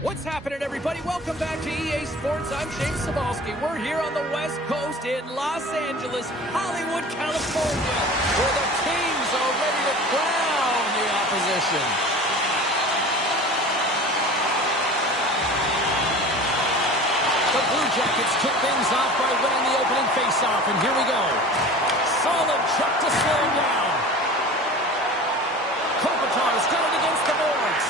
What's happening, everybody? Welcome back to EA Sports. I'm James Cebulski. We're here on the West Coast in Los Angeles, Hollywood, California, where the Kings are ready to crown the opposition. The Blue Jackets kick things off by winning the opening faceoff, and here we go. Solid check to slow him down. Kopitar's got it against the boards.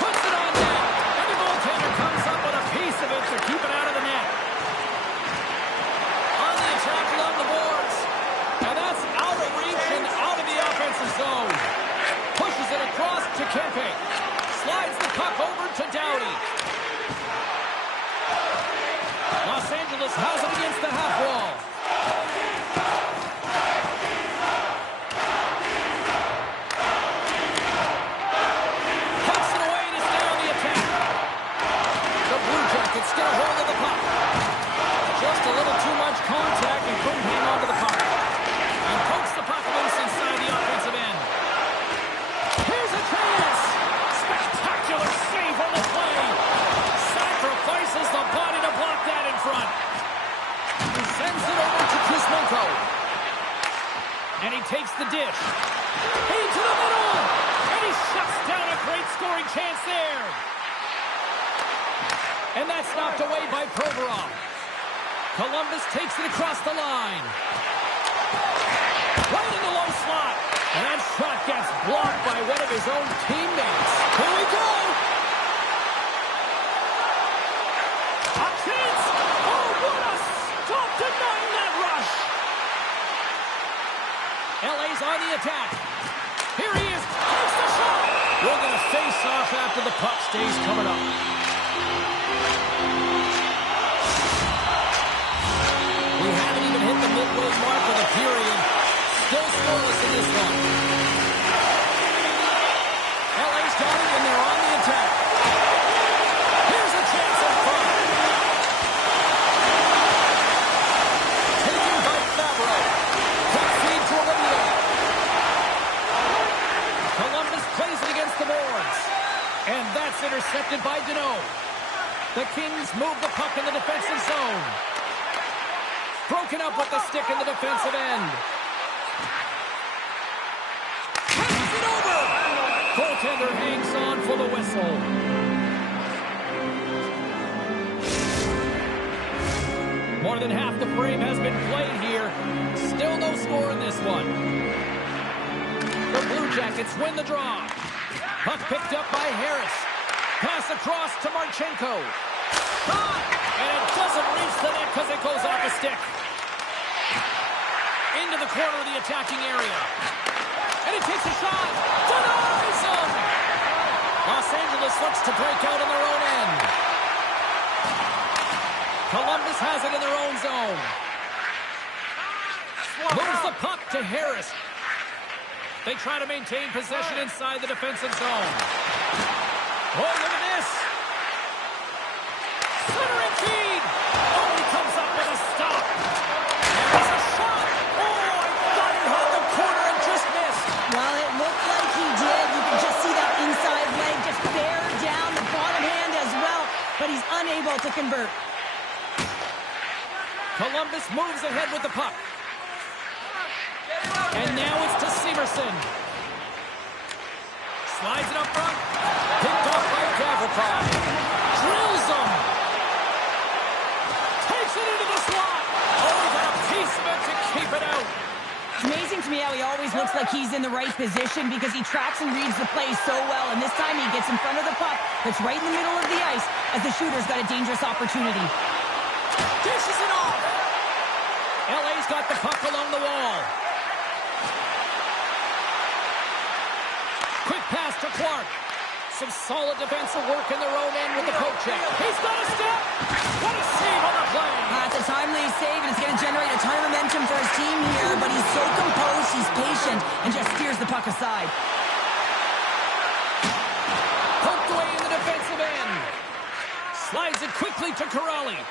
Puts it on net, and the goaltender comes up with a piece of it to keep it out of the net. On the attack along the boards, and that's out of reach and out of the offensive zone. Pushes it across to Kempe. Slides the puck over to Doughty. Los Angeles has it against the half wall. Puts it away to stay on the attack. The Blue Jackets get a hold of the puck. Just a little too much contact and couldn't hang on to the puck. And pokes the puck loose inside the offensive end. Here's a chance. Spectacular save on the play. Sacrifices the body to block that in front. He sends it over to Kuzmenko. And he takes the dish. Into the middle. And he shuts down a great scoring chance there. And that's knocked away by Provorov. Columbus takes it across the line. Right in the low slot. And that shot gets blocked by one of his own teammates. Here we go. A chance! Oh, what a stop denying that rush! LA's on the attack. Here he is. Takes the shot. We're going to face off after the puck stays covered up. We haven't even hit the midway mark of the period. Still scoreless in this one. LA's got it, and they're on the attack. Here's a chance up front. Taken by Fabro. Quick feed to Olivier. Columbus plays it against the boards. And that's intercepted by Deneau. The Kings move the puck in the defensive zone. Broken up with the stick in the defensive end. Passes it over. Goaltender hangs on for the whistle. More than half the frame has been played here. Still no score in this one. The Blue Jackets win the draw. Puck picked up by Harris. Pass across to Marchenko. Shot! And it doesn't reach the net because it goes off a stick. Into the corner of the attacking area. And he takes a shot. Denies him! Los Angeles looks to break out in their own end. Columbus has it in their own zone. Moves the puck to Harris. They try to maintain possession inside the defensive zone. Oh, look at this. Centering feed. Oh, he comes up with a stop. There's a shot. Oh, I thought he held the corner and just missed. Well, it looked like he did. You can just see that inside leg just bear down the bottom hand as well. But he's unable to convert. Columbus moves ahead with the puck. And now it's to Severson. Slides it up front. Picked off by Gavrikov. Drills him. Takes it into the slot. Oh, got a piece of it to keep it out. It's amazing to me how he always looks like he's in the right position because he tracks and reads the play so well. And this time he gets in front of the puck that's right in the middle of the ice as the shooter's got a dangerous opportunity. Dishes it off. LA's got the puck along the wall. Quick pass to Clark. Some solid defensive work in their own end with the poke check. He's got a step. What a save on the play. That's a timely save, and it's going to generate a ton of momentum for his team here, but he's so composed, he's patient, and just steers the puck aside. Poked away in the defensive end. Slides it quickly to Corrali.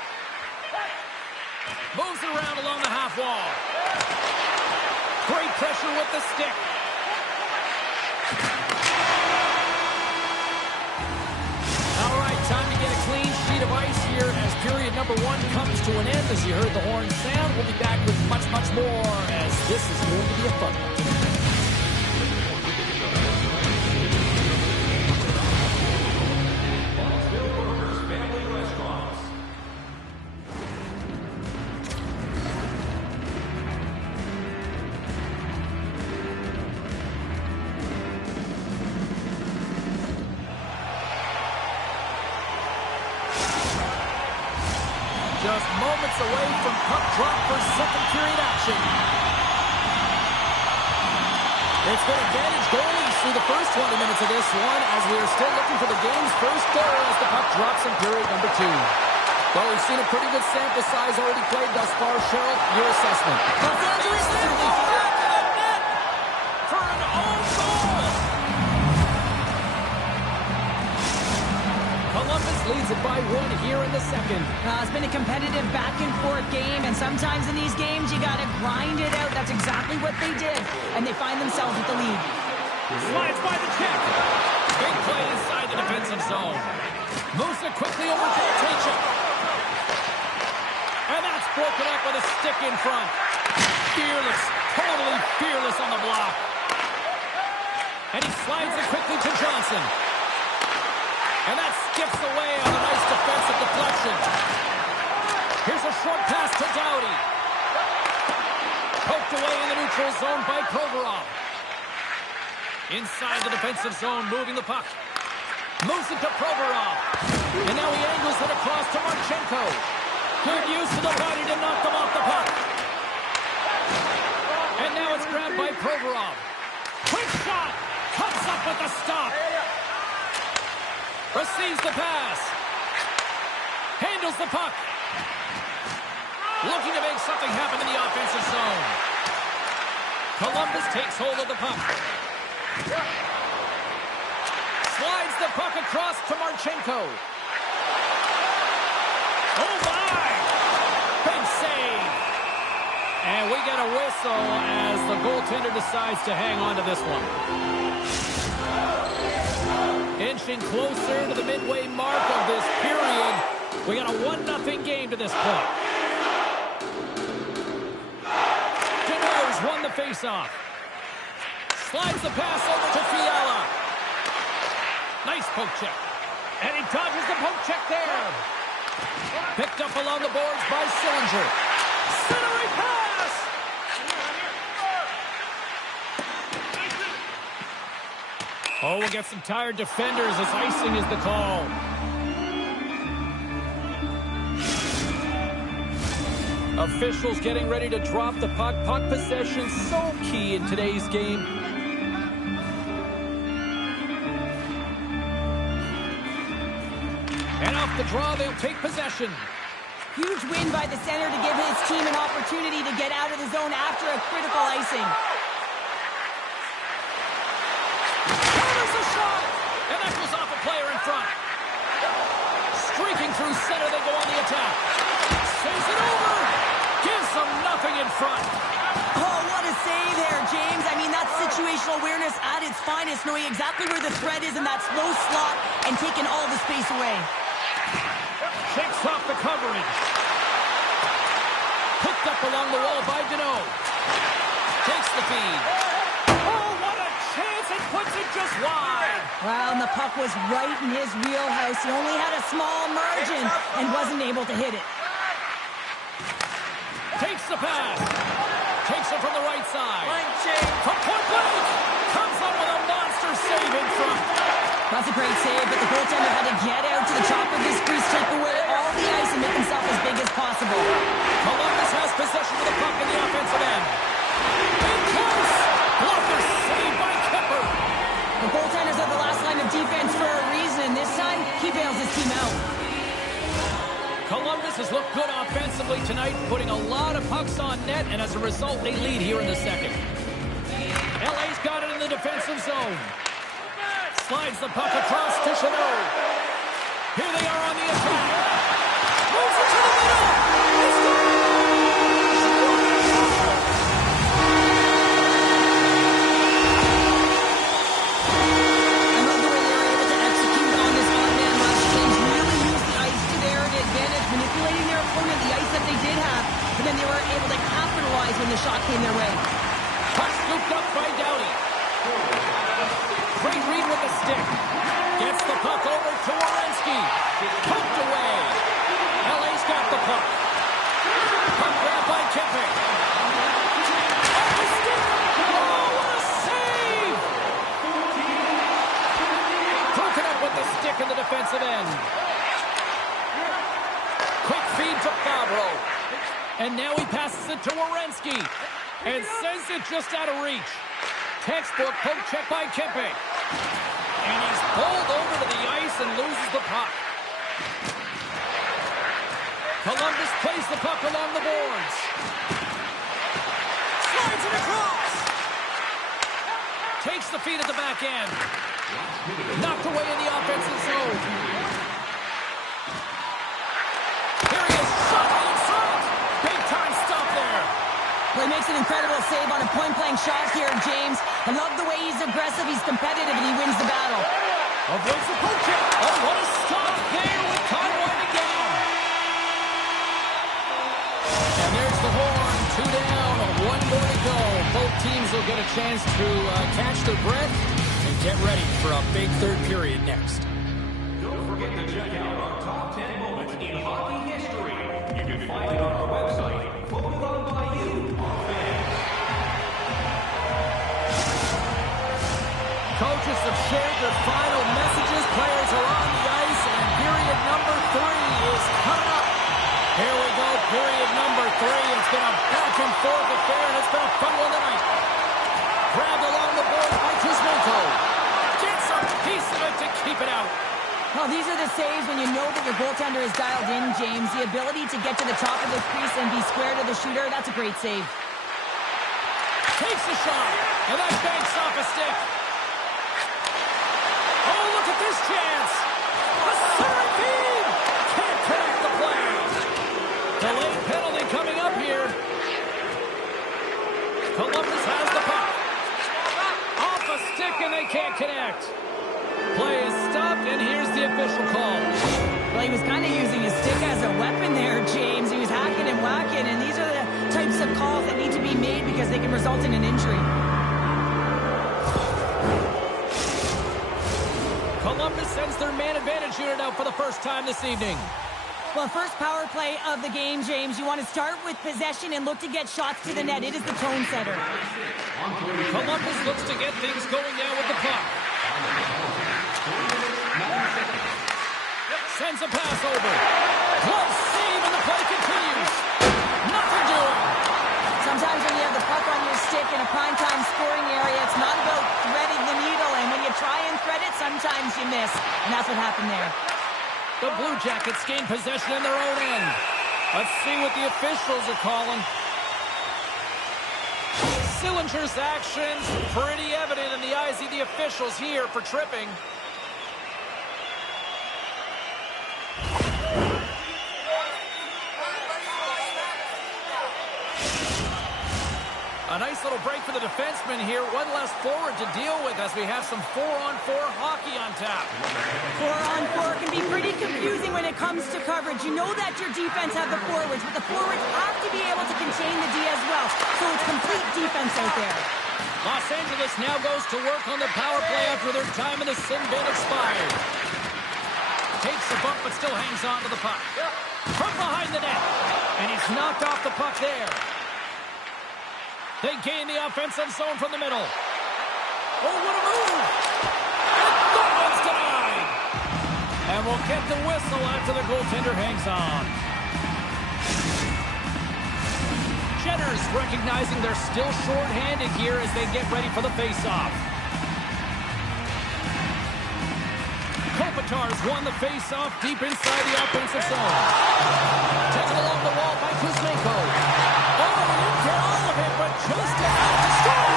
Moves it around along the half wall. Great pressure with the stick. period number 1 comes to an end as you heard the horn sound. We'll be back with much, much more as this is going to be a fun one. Just moments away from puck drop for second period action. It's been advantage goalies through the first 20 minutes of this one as we are still looking for the game's first goal as the puck drops in period number 2. Well, we've seen a pretty good sample size already played thus far. Cheryl, your assessment. Los Angeles is in the back of the net for an own goal. Columbus leads it by 1 here in the second. It's been a competitive back-and-forth game, and sometimes in these games, you got to grind it out. That's exactly what they did, and they find themselves with the lead. Slides by the check. Big play inside the defensive zone. Moves it quickly over to Tachuk. And that's broken up with a stick in front. Fearless, totally fearless on the block. And he slides it quickly to Johnson. And that skips away on a nice defensive deflection. Here's a short pass to Doughty. Poked away in the neutral zone by Provorov. Inside the defensive zone, moving the puck. Moves it to Provorov. And now he angles it across to Marchenko. Good use of the body to knock them off the puck. And now it's grabbed by Provorov. Quick shot. Comes up with the stop. Receives the pass. Handles the puck. Looking to make something happen in the offensive zone. Columbus takes hold of the puck. Slides the puck across to Marchenko. Oh my! Big save. And we get a whistle as the goaltender decides to hang on to this one. Inching closer to the midway mark of this period. We got a 1-0 game to this point. Deneau's won the faceoff. Slides the pass over to Fiala. Nice poke check. And he dodges the poke check there. Picked up along the boards by Sillinger. Centering pass! Oh, we'll get some tired defenders as icing is the call. Officials getting ready to drop the puck. Puck possession so key in today's game. And off the draw, they'll take possession. Huge win by the center to give his team an opportunity to get out of the zone after a critical icing. Counters the shot! And that goes off a player in front. Streaking through center, they go on the attack. Saves it over! Gives them nothing in front. Oh, what a save there, James. I mean, that's situational awareness at its finest, knowing exactly where the threat is in that slow slot and taking all the space away. Shakes off the coverage. Picked up along the wall by Deneau. Takes the feed. Oh, what a chance! It puts it just wide. Wow, and the puck was right in his wheelhouse. He only had a small margin and wasn't able to hit it. Takes the pass. Takes it from the right side. From point blank. Comes up with a monster save in front. That's a great save, but the goaltender had to get out to the top of his crease, take away all the ice, and make himself as big as possible. Columbus has possession of the puck in the offensive end. In close. Blocker saved by Kipper. The goaltenders are the last line of defense for a reason. This time, he bails his team out. Columbus has looked good offensively tonight, putting a lot of pucks on net, and as a result, they lead here in the second. LA's got it in the defensive zone. Slides the puck across to Chanot. Here they are on the attack. Moves it to the middle. It's I love the way they were able to execute on this odd man rush. James really used the ice to their advantage, manipulating in their way. Puck scooped up by Doughty. Great read with the stick. Gets the puck over to Werenski. Poked away. LA's got the puck. Puck grabbed by Kempe. Off the stick. Oh, what a save! Broken up with the stick in the defensive end. Quick feed to Fabro. And now he passes it to Werenski. And sends it just out of reach. Textbook poke check by Kempe. And he's pulled over to the ice and loses the puck. Columbus plays the puck along the boards. Slides it across. Takes the feed at the back end. Knocked away in the offensive zone. Here he is, shot in front. Big time stop there. Well, he makes an incredible save on a point-blank shot here, James. I love the way he's aggressive, he's competitive, and he wins the battle. Avoids the poke check. Oh, what a stop there with Conroy again. And there's the horn. 2 down, 1 more to go. Both teams will get a chance to catch their breath and get ready for a big third period next. Don't forget to check out our top 10 moments in hockey history. You can find it on our website, voted on by you, our fans. Coaches have shared their final messages. Players are on the ice, and period number 3 is coming up. Here we go, period number 3. It's been a back-and-forth affair, and it's been a fun one tonight. Grabbed along the board by Kuzmenko. Gets a piece of it to keep it out. Well, these are the saves when you know that your goaltender is dialed in, James. The ability to get to the top of the crease and be square to the shooter, that's a great save. Takes the shot, and that banks off a stick. Oh, look at this chance. A center feed. Can't connect the play. Delayed penalty coming up here. Columbus has the puck. Off a stick, and they can't connect. Play is stopped, and here's the official call. Well, he was kind of using his stick as a weapon there, James. He was hacking and whacking, and these are the types of calls that need to be made because they can result in an injury. Columbus sends their man advantage unit out for the first time this evening. Well, first power play of the game, James. You want to start with possession and look to get shots to the net. It is the tone setter. Columbus looks to get things going now with the puck. Sends a pass over. Close save, and the play continues. Nothing doing. Sometimes when you have the puck on your stick in a primetime scoring area, it's not about threading the needle, and when you try and thread it, sometimes you miss, and that's what happened there. The Blue Jackets gain possession in their own end. Let's see what the officials are calling. Sillinger's actions pretty evident in the eyes of the officials here for tripping. A nice little break for the defenseman here. One less forward to deal with as we have some 4-on-4 hockey on tap. 4-on-4 can be pretty confusing when it comes to coverage. You know that your defense have the forwards, but the forwards have to be able to contain the D as well. So it's complete defense out there. Los Angeles now goes to work on the power play after their time in the sin bin expired. Takes the bump but still hangs on to the puck. From behind the net. And he's knocked off the puck there. They gain the offensive zone from the middle. Oh, what a move! And that one's denied! And we'll get the whistle after the goaltender hangs on. Jetters recognizing they're still short-handed here as they get ready for the face-off. Kopitar's won the face-off deep inside the offensive zone. Taken along the wall by Kuzmenko. Oh, he didn't get all of it, but just enough to score!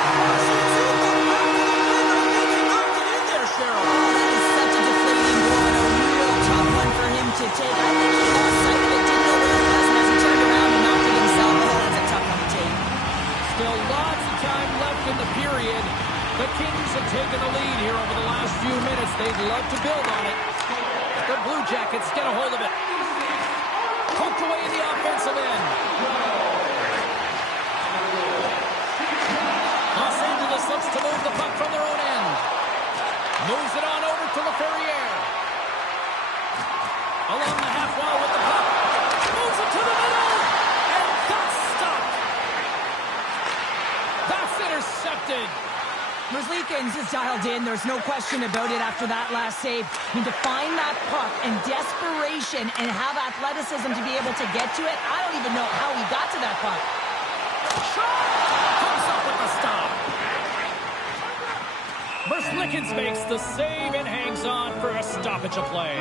Knocked it in there, Cheryl. That is such a deflating goal and a real tough one for him to take. I think he lost sight of it, didn't know where it was, and as he turned around, he knocked it himself. Oh, that's a tough one to take. Still lots of time left in the period. The Kings have taken the lead here over the last few minutes. They'd love to build on it. The Blue Jackets get a hold of it. Poked away in the offensive end. Moves it on over to LaFerriere. Along the half wall with the puck. Moves it to the middle. And that's stopped. That's intercepted. Merzlikins is dialed in. There's no question about it after that last save. I mean, to find that puck in desperation and have athleticism to be able to get to it, I don't even know how he got to that puck. Shot! Comes up with the stop. Merzlikins makes the save and hangs on for a stoppage of play.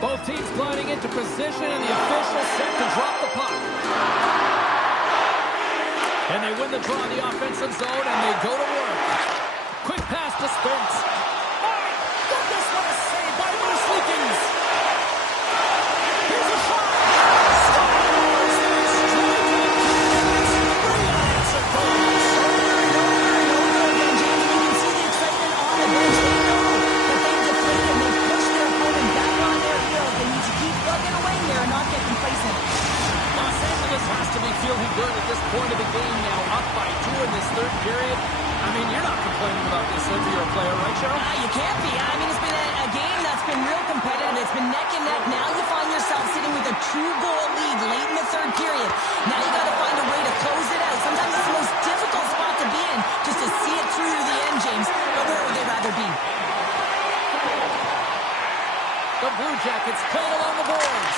Both teams gliding into position, and the official set to drop the puck. And they win the draw in the offensive zone, and they go to work. Quick pass to Spence. My goodness, what a save by Merzlikins! Here's a shot! Scores! Straight to the canvas! Unanswered goals! James, you can see the excitement on the bench. They know that they've deflated and they've pushed their opponent back on their field. They need to keep plugging away there and not get complacent. Los Angeles has to be feeling good at this point of the game now, up by 2 in this third period. I mean, you're not complaining about this if you're a player, right, Cheryl? You can't be. I mean, it's been a game that's been real competitive. It's been neck and neck. Now you find yourself sitting with a 2-goal lead late in the third period. Now you got to find a way to close it out. Sometimes it's the most difficult spot to be in, just to see it through to the end, James. But where would they rather be? The Blue Jackets playing along the boards.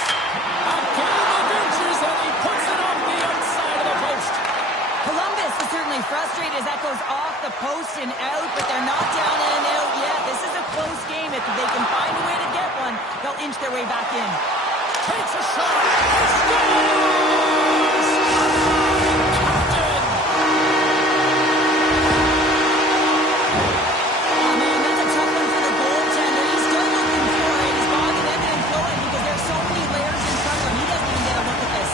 A game of inches, and he puts it off the outside of the post. Columbus is certainly frustrated as that goes off the post and out, but they're not down and out yet. This is a close game. If they can find a way to get one, they'll inch their way back in. Takes a shot. He scores! Captain! Oh, man, that's a tough one for the goaltender. He's still looking for it. He's bogging and flowing because there's so many layers in front of him. He doesn't even get a look at this.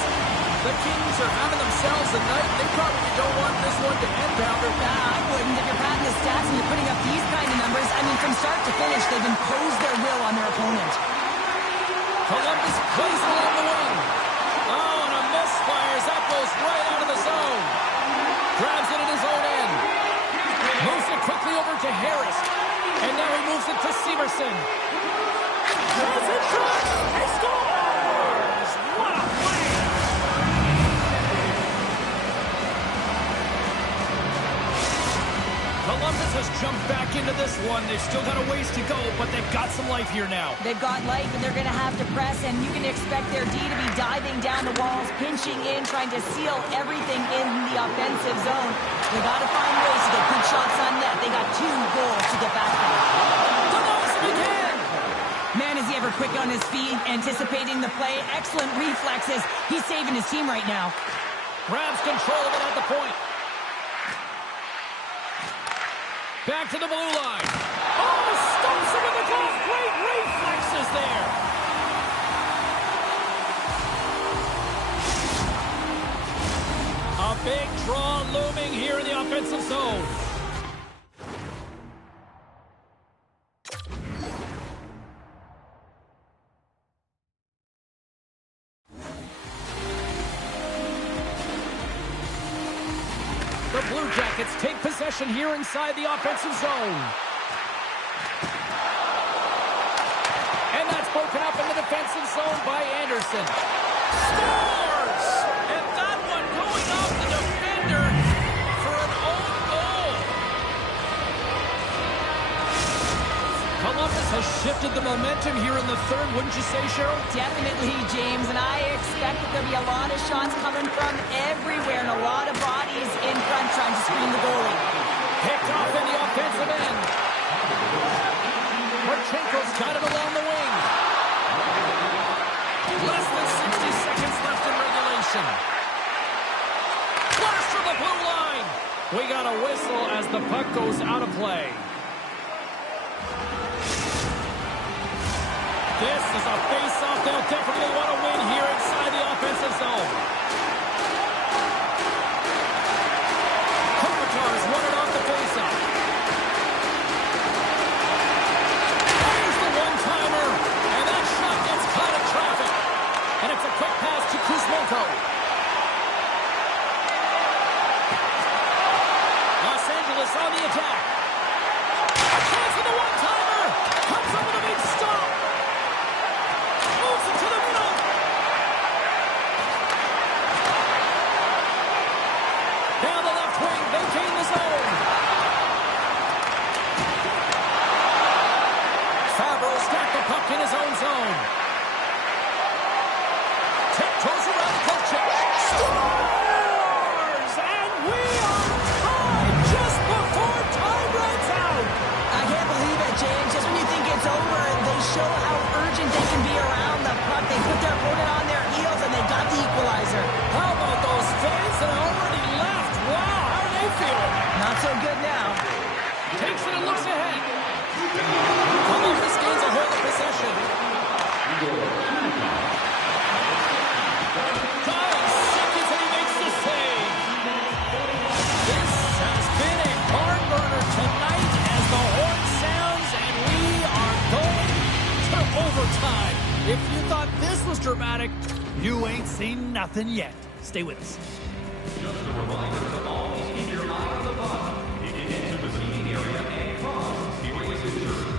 The Kings are having themselves a night. They probably don't want this one to end, Pounder. I wouldn't. If you're padding the stats and you're putting up these kind of numbers, I mean, from start to finish, they've imposed their will on their opponent. Columbus plays it along the wing. Oh, and a misfires. That goes right out of the zone. Grabs it in his own end. Moves it quickly over to Harris. And now he moves it to Severson. Has a shot. He scores! What a play! Columbus has jumped back into this one. They've still got a ways to go, but they've got some life here now. They've got life, and they're going to have to press, and you can expect their D to be diving down the walls, pinching in, trying to seal everything in the offensive zone. They got to find ways to get good shots on net. They got 2 goals to get back there. Denies him again! Man, is he ever quick on his feet, anticipating the play. Excellent reflexes. He's saving his team right now. Grabs control of it at the point. Back to the blue line. Oh, stumps him in the glove. Great reflexes there. A big draw looming here in the offensive zone. The Blue Jackets take possession here inside the offensive zone. And that's broken up in the defensive zone by Anderson. Scores! And that one going off the defender for an own goal. Columbus has shifted the momentum here in the third, wouldn't you say, Cheryl? Definitely, James, and I expect that there'll be a lot of shots coming from everywhere and a lot of bodies in front trying to screen the goalie. Picked off in the offensive end. Marchenko's got it along the wing. Less than 60 seconds left in regulation. Flash from the blue line. We got a whistle as the puck goes out of play. This is a face-off they'll definitely want to win here inside the offensive zone. Kopitar's running off the face-off. There's the one-timer, and that shot gets caught in traffic. And it's a quick pass to Kuzmenko. Los Angeles got the puck in his own zone. Tiptoes around the poke check. Scores! And we are tied just before time runs out. I can't believe it, James. Just when you think it's over, they show how urgent they can be around the puck. They put their opponent on their heels, and they got the equalizer. How about those fans that are already left? Wow, how are they feeling? Not so good now. Takes it and looks ahead. Columbus gains a hold of possession. Kyle seconds and he makes the save. This has been a barn burner tonight as the horn sounds and we are going to overtime. If you thought this was dramatic, you ain't seen nothing yet. Stay with us. Just a reminder to always keep your eye on the puck. It can get to the seating area and cause serious injury.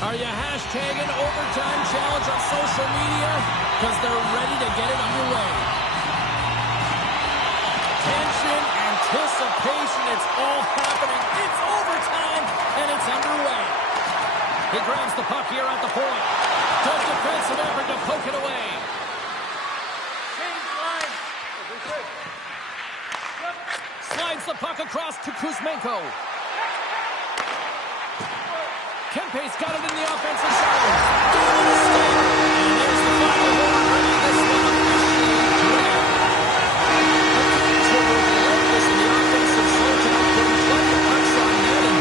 Are you hashtagging overtime challenge on social media? Because they're ready to get it underway. Tension, anticipation, it's all happening. It's overtime, and it's underway. He grabs the puck here at the point. Good defensive effort to poke it away. Slides the puck across to Kuzmenko. Kempe's got it in the offensive zone. Doing a stick. And there's the final horn, bringing this one up to relentless in the offensive zone tonight, putting plenty of pressure on net, and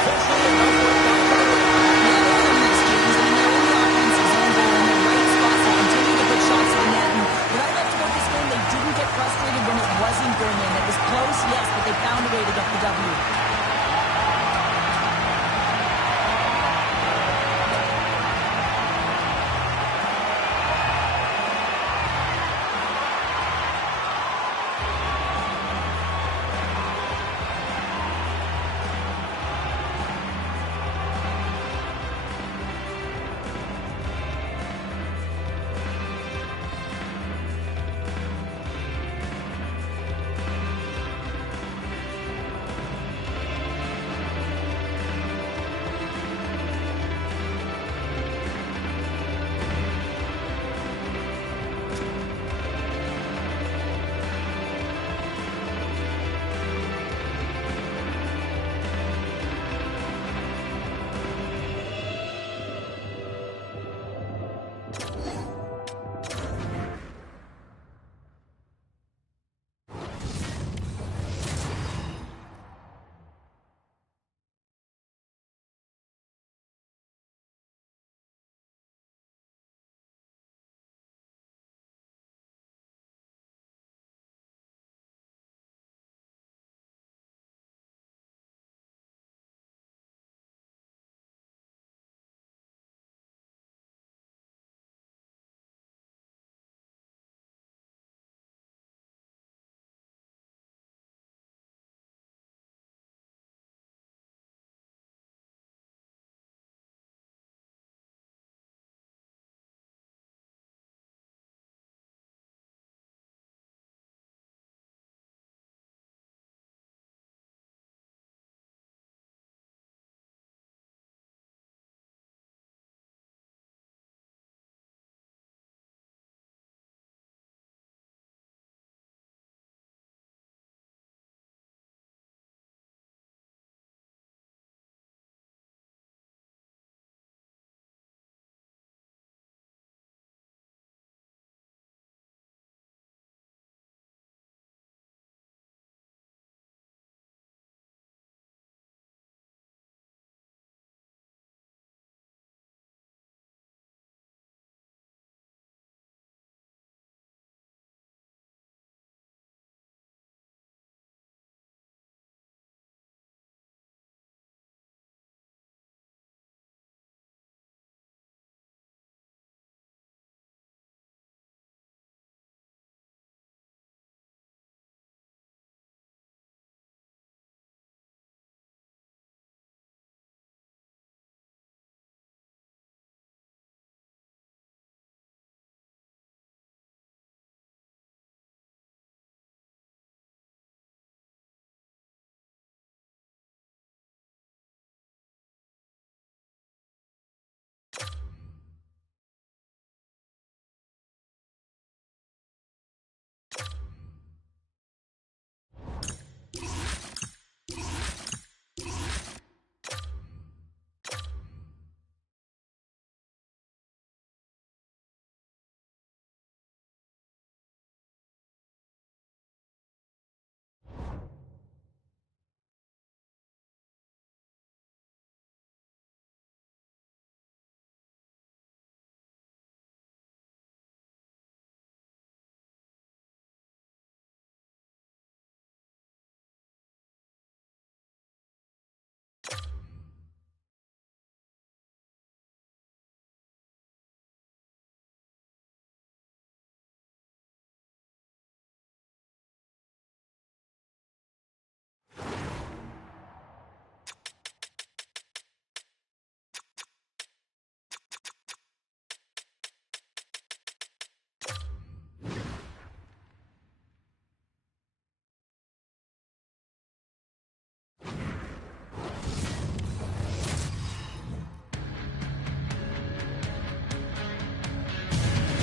eventually enough work done for the win. Yeah, they're in this, James. I mean, they're in the offensive zone. They're in the right spots. They continue to put shots on net. And what I liked about this game, they didn't get frustrated when it wasn't going in. It was close, yes, but they found a way to get the W.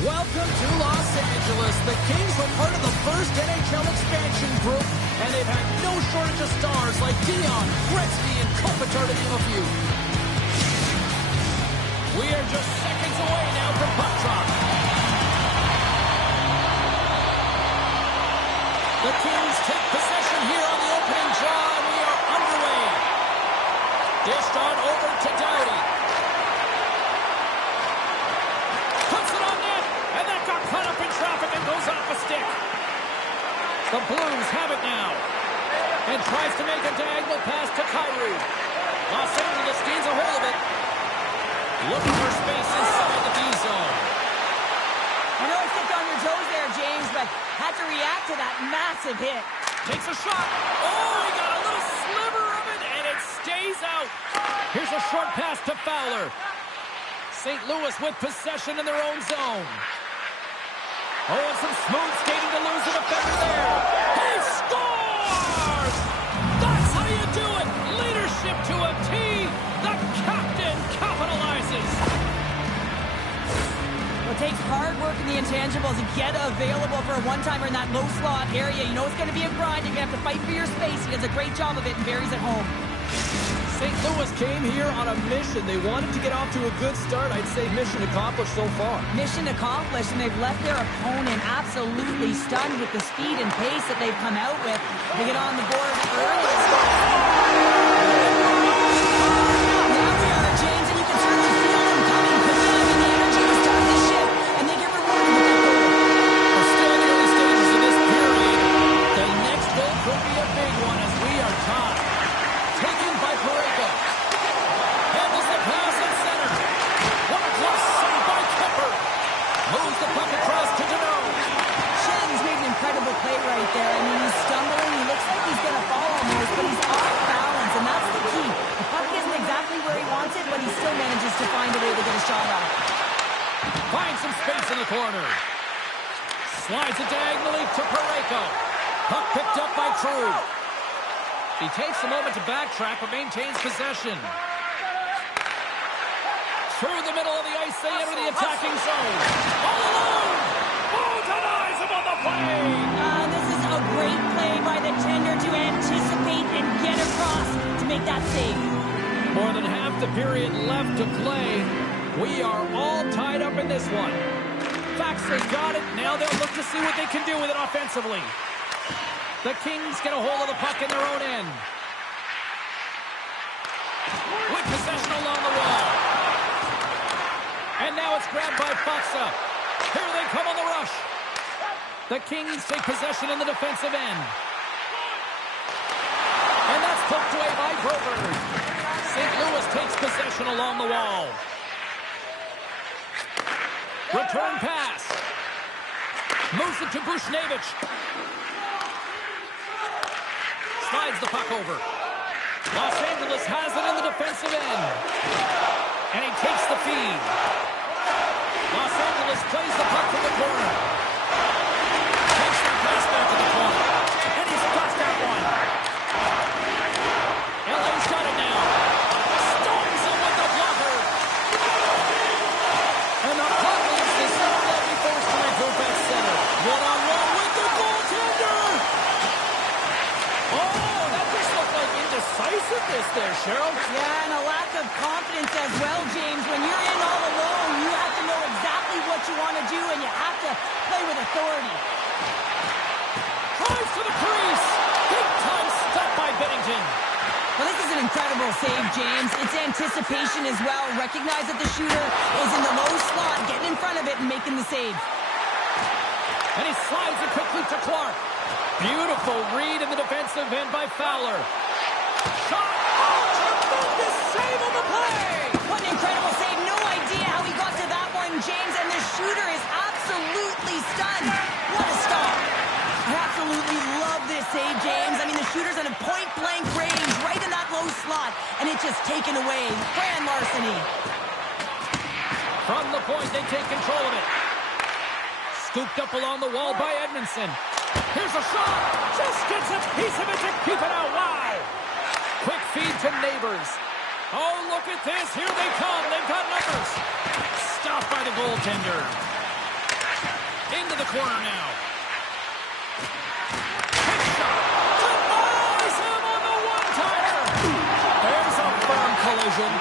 Welcome to Los Angeles. The Kings were part of the first NHL expansion group, and they've had no shortage of stars like Dion, Gretzky, and Kopitar, to name a few. We are just seconds away now from puck drop. The Kings take possession here on the opening draw, and we are underway. Dished on over to Doughty. Puts it on net, and that got caught up in traffic and goes off a stick. The Blues have it now, and tries to make a diagonal pass to Kyrie. Los Angeles gains a hold of it. Looking for space inside the D zone. I know I stepped on your toes there, James, but had to react to that massive hit. Takes a shot. Oh, he got a little sliver of it, and it stays out. Here's a short pass to Fowler. St. Louis with possession in their own zone. Oh, and some smooth skating to lose the defender there. He scores! That's how you do it. Leadership to a T. The captain capitalizes. Well, it takes hard work in the intangibles to get available for a one-timer in that low slot area. You know it's going to be a grind. You're going to have to fight for your space. He does a great job of it, and Barry's at home. St. Louis came here on a mission. They wanted to get off to a good start. I'd say mission accomplished so far. Mission accomplished, and they've left their opponent absolutely stunned with the speed and pace that they've come out with. They get on the board early. Now we are, James, and you can certainly feel them coming quickly. I mean, the energy to start the shift, and they get rewarded with that goal. We're still in the early stages of this period. The next goal could be a big one as we are tied. Taken by Parayko. Handles the pass at center. What a close save by Kemper. Moves the puck across to Deneau. Shen's made an incredible play right there. I mean, he's stumbling. He looks like he's going to fall almost, but he's off balance, and that's the key. The puck isn't exactly where he wants it, but he still manages to find a way to get a shot off. Finds some space in the corner. Slides it diagonally to Parayko. Puck picked up by Crew. He takes a moment to backtrack, but maintains possession. Through the middle of the ice, they enter the attacking zone. All alone! Oh, denies him on the play! This is a great play by the tender to anticipate and get across to make that save. More than half the period left to play. We are all tied up in this one. Faxley got it. Now they'll look to see what they can do with it offensively. The Kings get a hold of the puck in their own end. With possession along the wall. And now it's grabbed by Faksa. Here they come on the rush. The Kings take possession in the defensive end. And that's poked away by Grover. St. Louis takes possession along the wall. Return pass. Moves it to Bushnevich. Slides the puck over. Los Angeles has it in the defensive end. And he takes the feed. Los Angeles plays the puck from the corner. Takes the pass back to the corner. And he's got that one. LA's got it now. Storms him with the blocker. And the puck leaves the center. They'll be forced to regroup at center. One-on-one with the goaltender. Oh, that just looked like indecisiveness there, Cheryl. Yeah, and a lack of confidence as well, James. When you're in all alone, you have to know exactly what you want to do, and you have to play with authority. Drives to the crease. Big time stop by Bennington. Well, this is an incredible save, James. It's anticipation as well. Recognize that the shooter is in the low slot, getting in front of it and making the save. And he slides it quickly to Clark. Beautiful read in the defensive end by Fowler. Shot! Oh, tremendous save on the play! What an incredible save. No idea how he got to that one, James, and the shooter is absolutely stunned. What a stop. I absolutely love this save, James. I mean, the shooter's at a point-blank range, right in that low slot, and it's just taken away. Grand larceny. From the point, they take control of it. Scooped up along the wall by Edmondson. Here's a shot. Just gets a piece of it to keep it out. Wow. Quick feed to Neighbors. Oh, look at this. Here they come. They've got numbers. Stopped by the goaltender. the corner now. Hit shot. Denies him on the one-timer. There's a firm collision.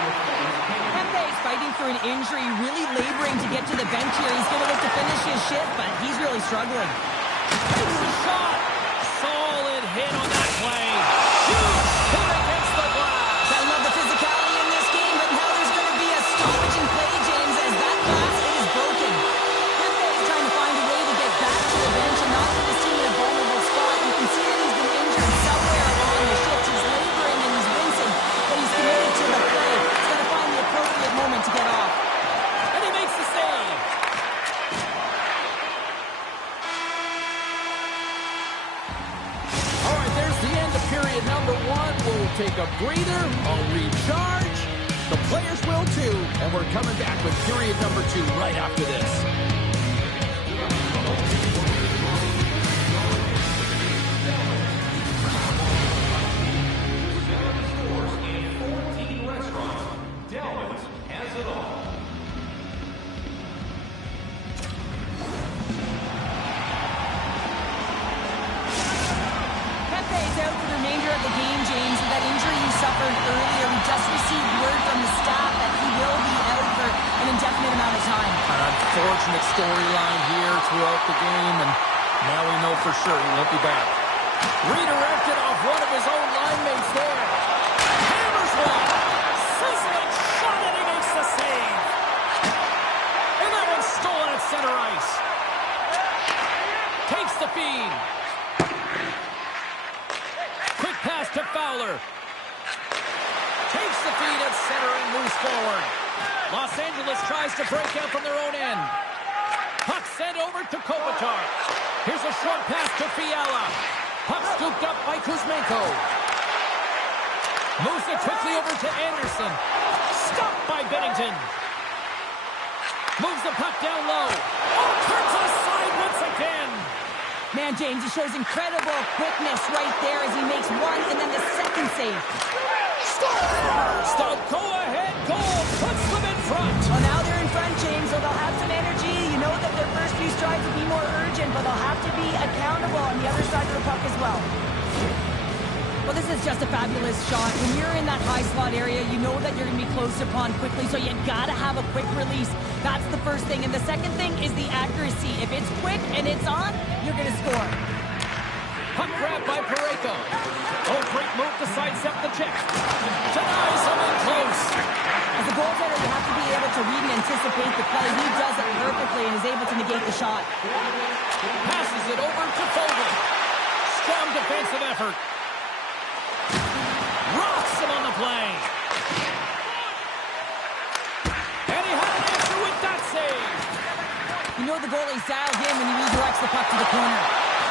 Pepe is fighting for an injury, really laboring to get to the bench here. He's going to look to finish his shift, but he's really struggling. Takes the shot. Solid hit on that play. Huge hit against the glass. I love the physicality in this game, but now there's going to be a stoppage in play, James, as that glass is broken. Pepe is trying to find a way to get back to the bench and not put his team in a vulnerable spot. You can see that he's been injured somewhere along the shift. He's laboring and he's wincing, but he's committed to the play. He's got to find the appropriate moment to get off. And he makes the save. All right, there's the end of period number one. We'll take a breather, I'll recharge. The players will too, and we're coming back with period number two right after this. Stores in 14 restaurants. Delvin's has it all. Pepe is out for the remainder of the game, James, with that injury he suffered earlier. We just received word from the staff that he will be out for an indefinite amount of time. An unfortunate storyline here throughout the game, and now we know for sure he won't be back. Redirected off one of his own line mates there. Hammers one. Sizzling shot, and he makes the save. And that one's stolen at center ice. Takes the feed. Quick pass to Fowler. Takes the feed at center and moves forward. Los Angeles tries to break out from their own end. Puck sent over to Kopitar. Here's a short pass to Fiala. Puck scooped up by Kuzmenko. Moves it quickly over to Anderson. Stopped by Bennington. Moves the puck down low. Oh, turns aside once again. Man, James, he shows incredible quickness right there as he makes one and then the second save. The go-ahead goal puts them in front. Well, now they're in front, James, so they'll have some energy. You know that their first few strides will be more urgent, but they'll have to be accountable on the other side of the puck as well. Well, this is just a fabulous shot. When you're in that high slot area, you know that you're going to be close upon quickly, so you got to have a quick release. That's the first thing. And the second thing is the accuracy. If it's quick and it's on, you're going to score. Puck grab by Parayko. Oh, great move to sidestep the check. Denies him in close. As a goaltender, you have to be able to read and anticipate the play. He does it perfectly and is able to negate the shot. Passes it over to Fogle. Strong defensive effort. Rocks him on the play. And he had an answer with that save. You know the goalie's dialed in when he redirects the puck to the corner.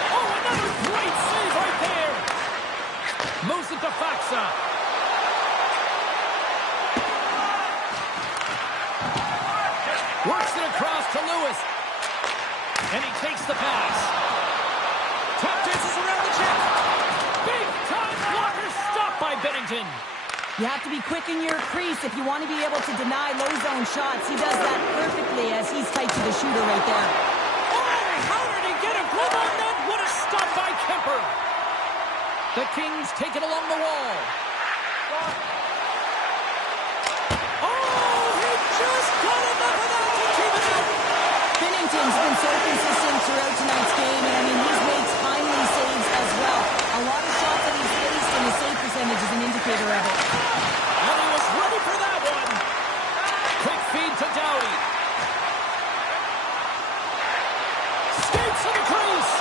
Oh, another great save right there. Moves it to Faxa. Works it across to Lewis. And he takes the pass. Top dances around the check. Big time blocker stopped by Bennington. You have to be quick in your crease if you want to be able to deny low zone shots. He does that perfectly as he's tight to the shooter right there. Oh, how did he get a glove on that? What a stop by Kemper. The Kings take it along the wall. Oh, he just got enough of that to keep it out. Binnington's been so consistent throughout tonight's game, and I mean, he's made timely saves as well. A lot of shots that he's faced, and his save percentage is an indicator of it. And he was ready for that one. Quick feed to Doughty. Skates to the crease.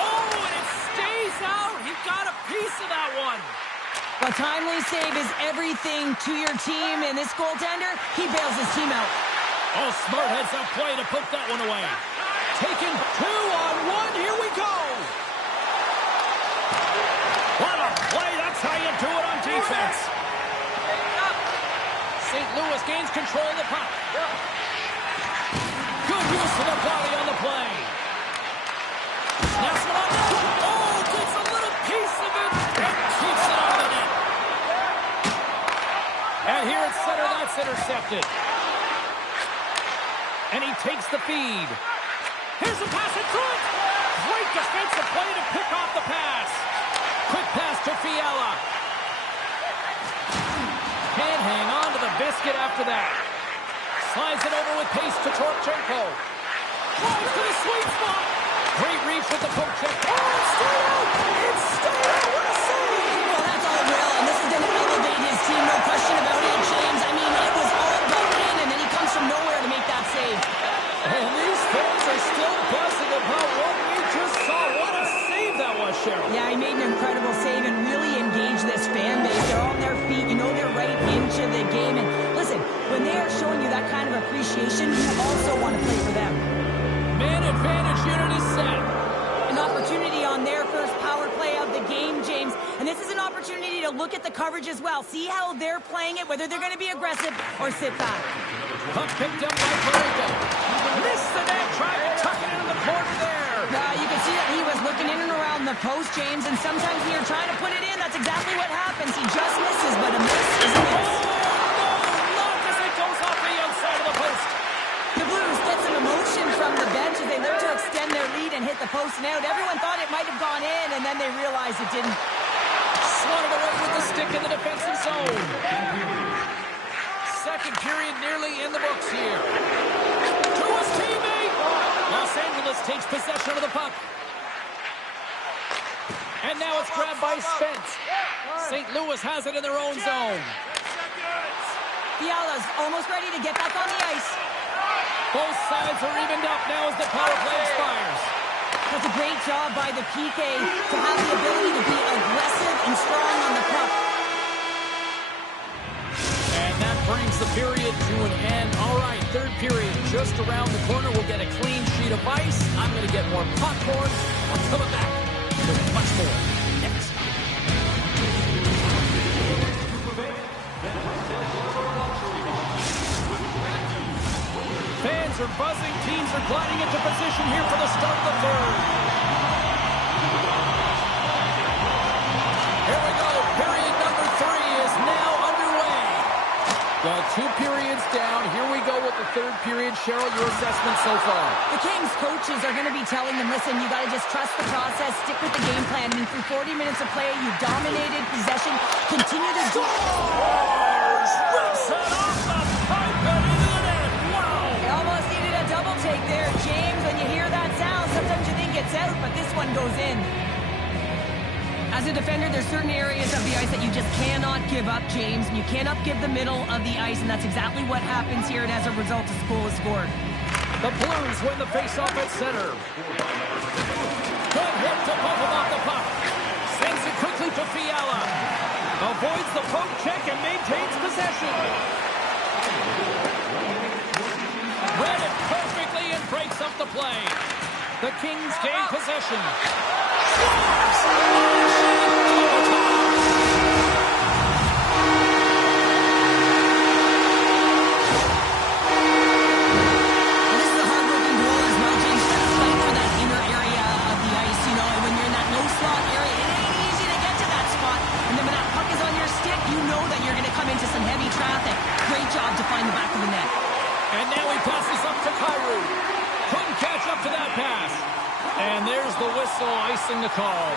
Oh, and it stays out. He got a piece of that one. Well, timely save is everything to your team, and this goaltender, he bails his team out. Oh, smart heads up play to put that one away. Taken 2-on-1. Here we go. What a play. That's how you do it on defense. St. Louis gains control of the puck. Good use of the body on the play. Snaps one on net. Oh, gets a little piece of it and keeps it out of the net. And here at center, that's intercepted. And he takes the feed. Here's a pass in front. Great defensive play to pick off the pass. Quick pass to Fiala. Can't hang on to the biscuit after that. Slides it over with pace to Torchenko. Drives to the sweet spot. Great reach with the poke check. Oh, it's straight out. It's straight out. What a save. Well, that's all real, and this is going to elevate his team, no question about it, James. I mean, it was all going in, and then he comes from nowhere to make that save. And these fans are still buzzing about what we just saw. What a save that was, Cheryl. Yeah, he made an incredible save and really engaged this fan base. They're on their feet. You know they're right into the game. And listen, when they are showing you that kind of appreciation, you also want to play for them. Man advantage unit is set. An opportunity on their first power play of the game, James. And this is an opportunity to look at the coverage as well. See how they're playing it, whether they're going to be aggressive or sit back. Puck picked up by Pareko. Missed the net, tried to tuck it into the corner there. You can see that he was looking in and around the post, James, and sometimes when you're trying to put it in, that's exactly what happens. He just misses, but a miss is a miss. Not as it goes off the outside of the post. The Blues get some emotion from the bench as they look to extend their lead and hit the post and out. Everyone thought it might have gone in, and then they realized it didn't. Swatted away with the stick in the defensive zone. Second period nearly in the books here. To his teammate. Los Angeles takes possession of the puck. And now it's grabbed by Spence. St. Louis has it in their own zone. Fiala's almost ready to get back on the ice. Both sides are evened up now as the power play expires. That's a great job by the PK to have the ability to be aggressive and strong on the puck. And that brings the period to an end. All right, third period just around the corner. We'll get a clean sheet of ice. I'm going to get more popcorn. I'm coming back with much more next. Fans are buzzing. Teams are gliding into position here for the start of the third. Here we go. Period number 3 is now underway. The 2 periods down. Here we go with the third period. Cheryl, your assessment so far? The Kings coaches are going to be telling them, listen, you got to just trust the process, stick with the game plan. I mean, through 40 minutes of play, you dominated possession. Continue to do it. Rips it off the pipe and into the net. Wow! They almost needed a double take there, James. When you hear that sound, sometimes you think it's out, but this one goes in. As a defender, there's certain areas of the ice that you just cannot give up, James. And you cannot give the middle of the ice, and that's exactly what happens here. And as a result, the goal is scored. The Blues win the faceoff at center. Good hit to bump him off the puck. Sends it quickly to Fiala. Avoids the poke check and maintains possession. Read it perfectly and breaks up the play. The Kings gain possession. And there's the whistle icing the call.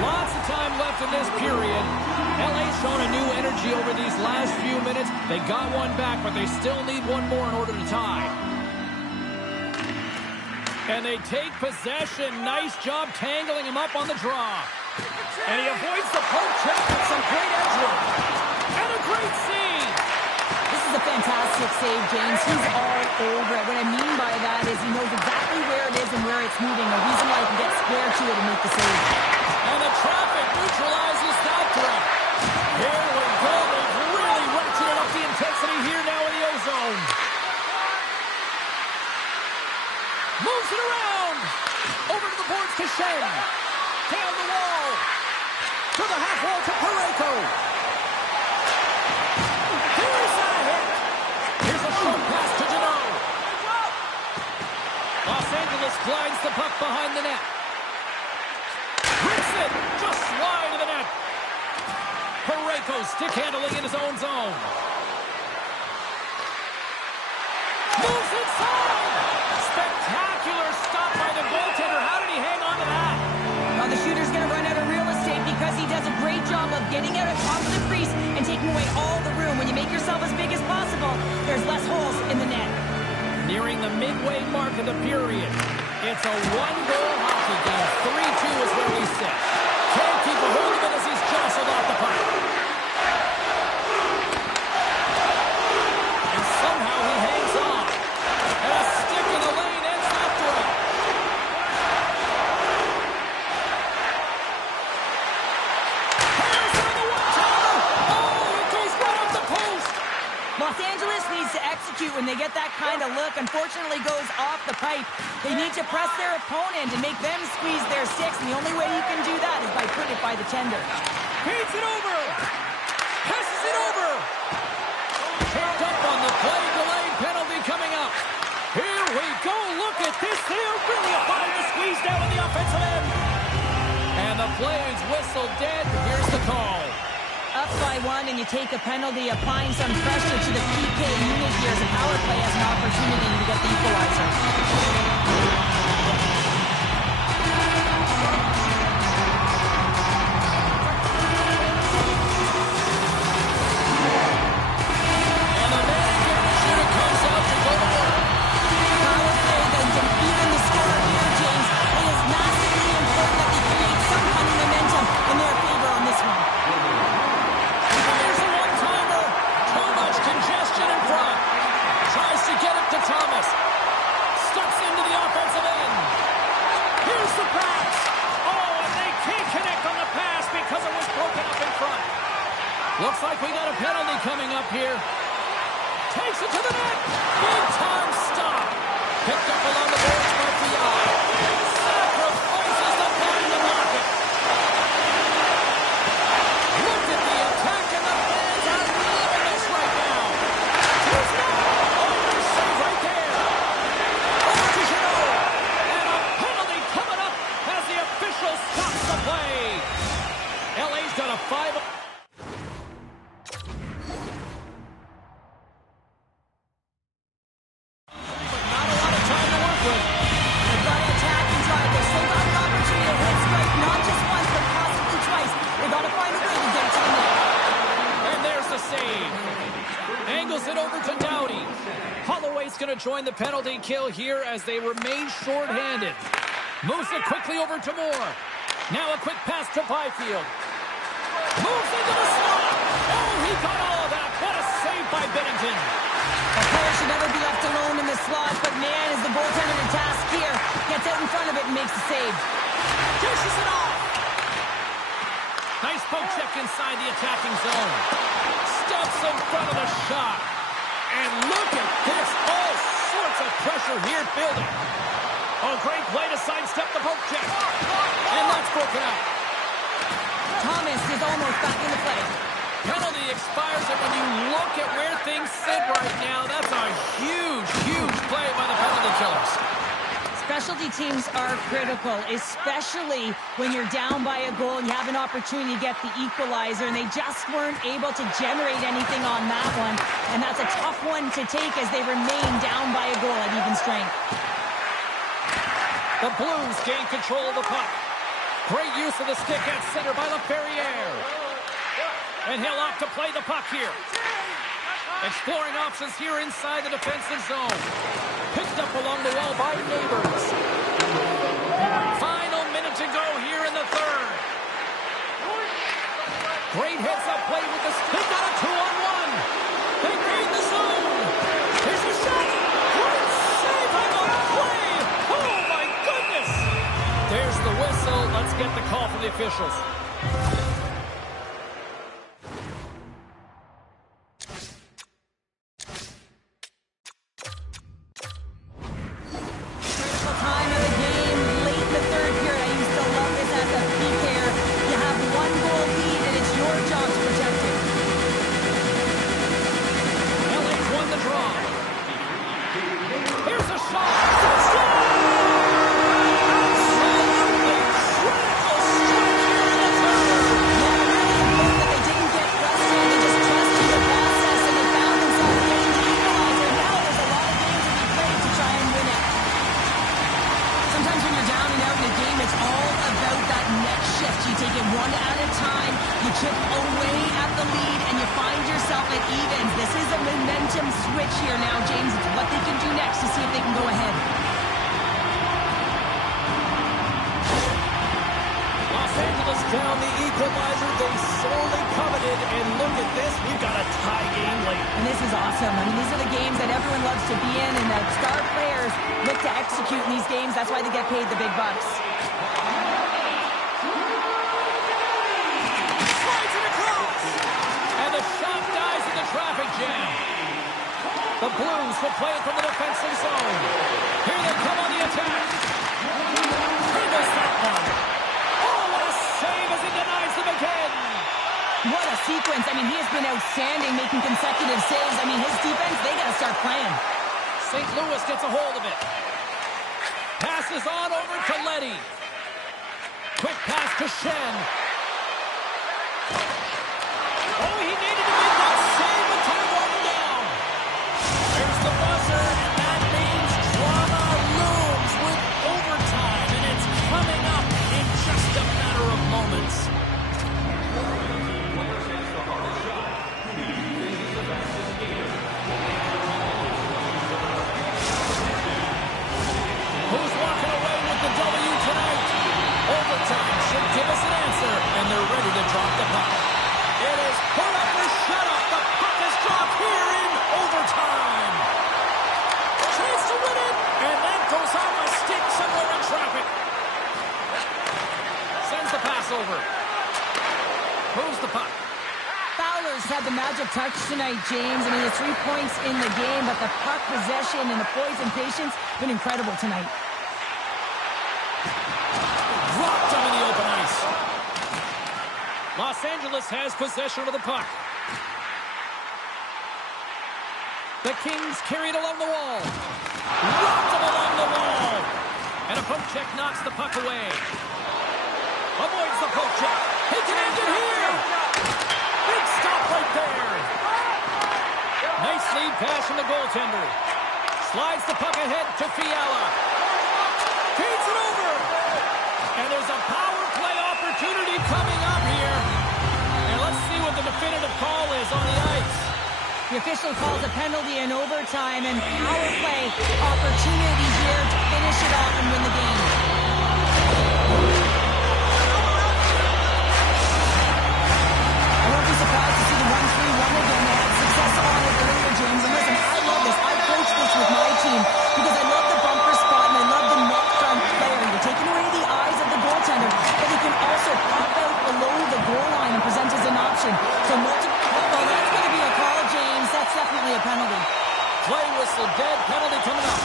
Lots of time left in this period. LA's shown a new energy over these last few minutes. They got one back, but they still need one more in order to tie. And they take possession. Nice job tangling him up on the draw. And he avoids the poke check with some great edge work. And a great save. This is a fantastic save, James. He's all over it. What I mean by that is he knows exactly where it is and where it's moving. A reason why he can get square to it and make the save. And the traffic neutralizes that threat. Here we go. They've really ratcheted up the intensity here now in the ozone. Moves it around. Over to the boards to Shen. Down the wall. To the half wall to Pareko. Here's a hit. Here's a short pass to Janot. Los Angeles glides the puck behind the net. Rips it. Just wide of the net. Pareko stick handling in his own zone. getting out at top of the crease and taking away all the room. When you make yourself as big as possible, there's less holes in the net. Nearing the midway mark of the period. It's a one-goal hockey game. 3-2 is where we sit. Can't keep a hold of it as he's jostled off the puck. And somehow he hangs on. And a stick in the lane ends that throw. Harris on the one-timer. Oh, it goes right off the post. Los Angeles needs to execute when they get that kind of look. Unfortunately, goes off the pipe. They need to press their opponent and make them squeeze their sticks, and the only way you can do that is by putting it by the tender. Feeds it over. Passes it over. Picked up on the play. Delayed penalty coming up. Here we go. Look at this. They're really applying the squeeze down on the offensive end. And the play is whistled dead. Here's the call. Up by one, and you take a penalty, applying some pressure to the PK unit here as a power play has an opportunity to get the equalizer. And the manager shooter comes out to go to work. Power play, even the score here, James, it is massively important that they create some kind of momentum in their favor on this one. Here's a one-timer. Too much congestion in front. Tries to get it to Thomas. Steps into the offensive end. Here's the pass. Oh, and they can't connect on the pass because it was broken up in front. Looks like we got a penalty coming up here. Takes it to the net. Big time stop. Picked up along the boards by Fiala. Sacrifices the puck to block it. Look at the attack, and the fans are loving this right now. Here's now. Oh, nice save right there. Over to Janot. And a penalty coming up as the official stops the play. LA's got a 5. But not a lot of time to work with. They've got to attack and drive. They still got an opportunity to hit strike, not just once, but possibly twice. They've got to find a way to get it to the net. And there's the save. Angles it over to Doughty. Holloway's going to join the penalty kill here as they remain short-handed. Moves it quickly over to Moore. Now a quick pass to Byfield. Moves into the slot. Oh, he got all of that. What a save by Binnington. A player should never be left alone in the slot, but man, is the goaltender to task here. Gets out in front of it and makes the save. Dishes it off. Nice poke check inside the attacking zone. Steps in front of the shot. And look at this. All sorts of pressure here building. Oh, great play to sidestep the poke check. And that's broken up. Thomas is almost back in the play. Penalty expires, and when you look at where things sit right now, that's a huge, huge play by the penalty killers. Specialty teams are critical, especially when you're down by a goal and you have an opportunity to get the equalizer, and they just weren't able to generate anything on that one. And that's a tough one to take as they remain down by a goal at even strength. The Blues gain control of the puck. Great use of the stick at center by LaFerriere. And he'll opt to play the puck here. Exploring options here inside the defensive zone. Picked up along the wall by Neighbors. Final minute to go here in the third. Great heads-up play with the stick. They got a 2-on-1. They gain the zone. Here's the shot. Great save on the play. Oh, my goodness. There's the whistle. Let's get the call from the officials. Critical time of the game, late in the third period. I used to love this as a PKer. You have one goal lead, and it's your job to protect it. LA's won the draw. Here's a shot. Absolutely critical stretch here in the third. chip away at the lead, and you find yourself at evens. This is a momentum switch here now, James. It's what they can do next to see if they can go ahead. Los Angeles down the equalizer they sorely coveted, and look at this, we've got a tie game late. And this is awesome. I mean, these are the games that everyone loves to be in, and that star players look to execute in these games. That's why they get paid the big bucks. Slides it across! And the shot dies in the traffic jam. The Blues will play it from the defensive zone. Here they come on the attack. He missed that one. Oh, what a save as he denies them again. What a sequence. I mean, he has been outstanding, making consecutive saves. I mean, his defense, they got to start playing. St. Louis gets a hold of it. Passes on over to Leddy. Quick pass to Shen. Oh, he needed to make that save with time running down. There's the buzzer, and that means drama looms with overtime, and it's coming up in just a matter of moments. Who's walking away with the W tonight? Overtime should give us an answer, and they're ready to drop the puck. It is put up or shut up. The puck is dropped here in overtime. Chance to win it, and that goes off a stick somewhere in traffic. Sends the pass over. Moves the puck. Fowler's had the magic touch tonight, James. I mean, the 3 points in the game, but the puck possession and the poise and patience been incredible tonight. Dropped him in the open ice. Los Angeles has possession of the puck. The Kings carried along the wall. Rocked him along the wall. And a poke check knocks the puck away. Avoids the poke check. He can end it here. Big stop right there. Nice lead pass from the goaltender. Slides the puck ahead to Fiala. Feeds it over. And there's a power play opportunity coming up here. And let's see what the definitive call is on the ice. The official calls a penalty in overtime, and power play opportunity here to finish it off and win the game. I won't be surprised to see the 1-3-1 again. They had success on it earlier, James. And listen, I love this. I coach this with my team because I love the bumper spot and I love the net front player. You're taking away the eyes of the goaltender, but he can also pop out below the goal line and present as an option. So well, that's going to be a call, James. That's definitely a penalty. Play whistle dead. Penalty coming up.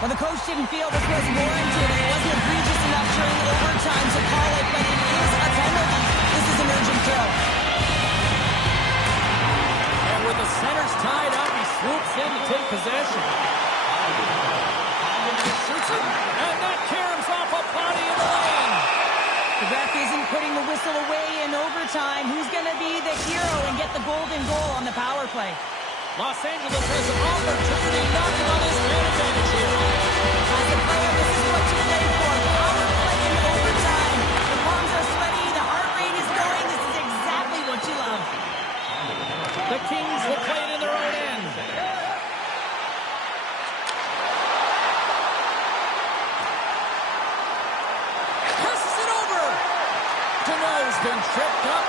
Well, the coach didn't feel this was warranted, and it wasn't egregious enough during overtime to call it, but it is a penalty. This is an urgent kill. And with the centers tied up, he swoops in to take possession. Shoots it, and that caroms off a body in the lane. The ref isn't putting the whistle away in overtime. Who's going to be the hero and get the golden goal on the power play? Los Angeles has an opportunity knocking on his man advantage here. As a player, this is what you play for. Power play in overtime. The palms are sweaty. The heart rate is going. This is exactly what you love. The Kings will play it in their own end. Passes it over. Deneau's been tripped up.